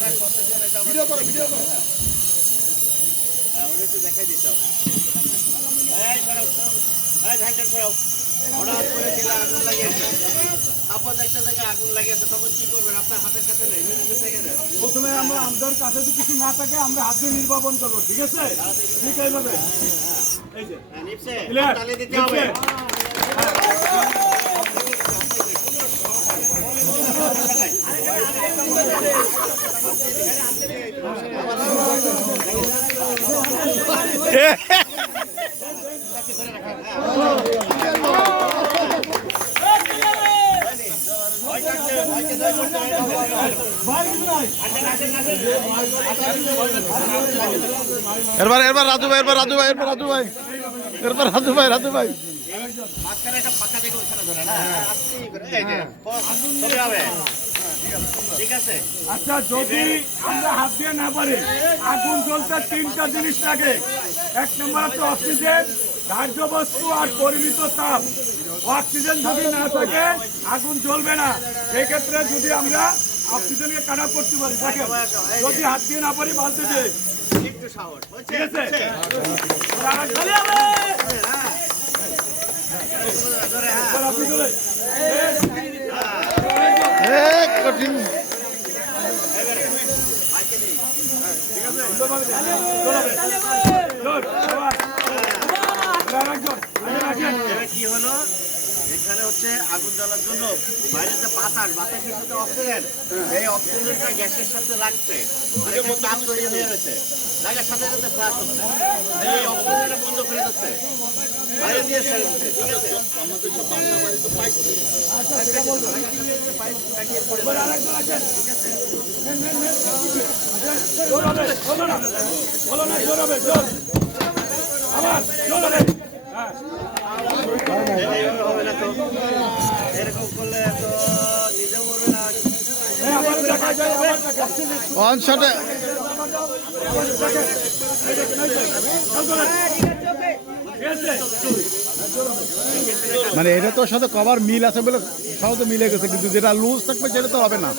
Video করো video করো। ওটা একটু দেখাই দিতে হবে এই সরাও, সরাও। এই ধানটা সরাও। হঠাৎ করে তেলে আগুন লাগিয়েছে সাপোজ একটা জায়গায় আগুন লাগিয়েছে তখন কি করবেন আপনার হাতের সাথে নেই নিজের থেকে দেন প্রথমে আমরা আমাদের কাছে তো কিছু না থাকে আমরা হাত দিয়ে নির্বাপন করব ঠিক আছে? ঠিক এইভাবে। এই যে। নিপসে তালে দিতে হবে। এরবার এরবার রাজু ভাই এরবার রাজু ভাই রাজু ভাই। রাজু ভাই রাজু ভাই। আচ্ছা যদি আমরা হাত দিয়ে না পারি, আগুন জ্বলতে তিনটা জিনিস লাগে। এক নম্বর হচ্ছে অক্সিজেন কার্য বস্তু আর পরিমিত তাপ। অক্সিজেন যদি না থাকে, আগুন জ্বলবে না। সেক্ষেত্রে যদি আমরা অক্সিজেনকে কাটা করতে পারি দেখেন। যদি হাত দিয়ে না পারি বুঝছে? ঠিক আছে? কঠিন। Good. আবার। এবার আরেকজন। আরেকজন আসেন। এবার কি হলো এখানে হচ্ছে আগুন জ্বালার জন্য বাইরে যে বাতাস বাতাসের সাথে অক্সিজেন এই অক্সিজেনটা গ্যাসের সাথে লাগছে চাপ তৈরি হয়ে গেছে লাগার সাথে সাথে ফ্লাশ হচ্ছে এই অক্সিজেনটা বন্ধ করে দিচ্ছে বাইরে দিয়ে ছেড়ে দিচ্ছে ঠিক আছে আমাদের সব বাসা বাড়ি তো পাইপ। জোর হবে, বলো না, জোর হবে, জোর। আবার, জোর হবে। হ্যাঁ। যায়, আবার দেখা। ওয়ান শটে মানে এটা তো সাথে কভার মিল আছে বলে সব তো মিলে গেছে কিন্তু যেটা লুজ থাকবে সেটা তো হবে না।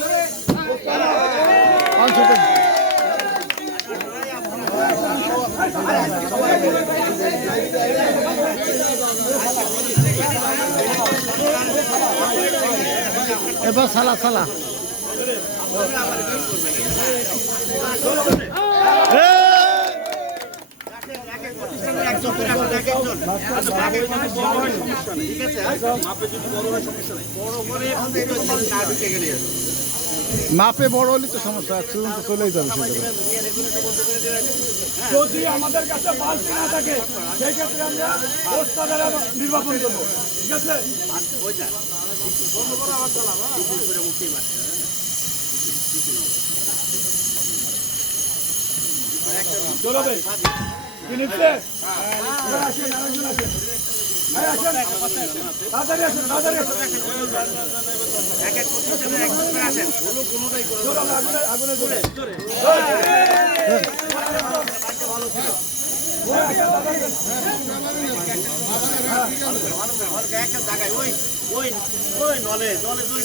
এবার সালা সালা। মাপে বড় হলে তো সমস্যা অ্যাক্সিডেন্ট তো চলেই যাবে যদি আমাদের কাছে বালতি না থাকে সেই ক্ষেত্রে আমরা নির্বাচন করব। ঠিক আছে? একটা জায়গায় ওই ওই ওই নলে নলে জড়ি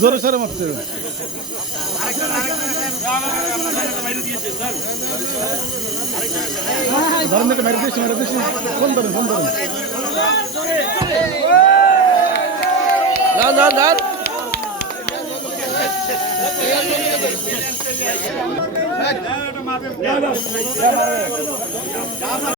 জোরে সরে মারতে ধরেন দেখে মেরে দিচ্ছি মেরে দিচ্ছি ফোন ধরেন ফোন ধরেন। না, না।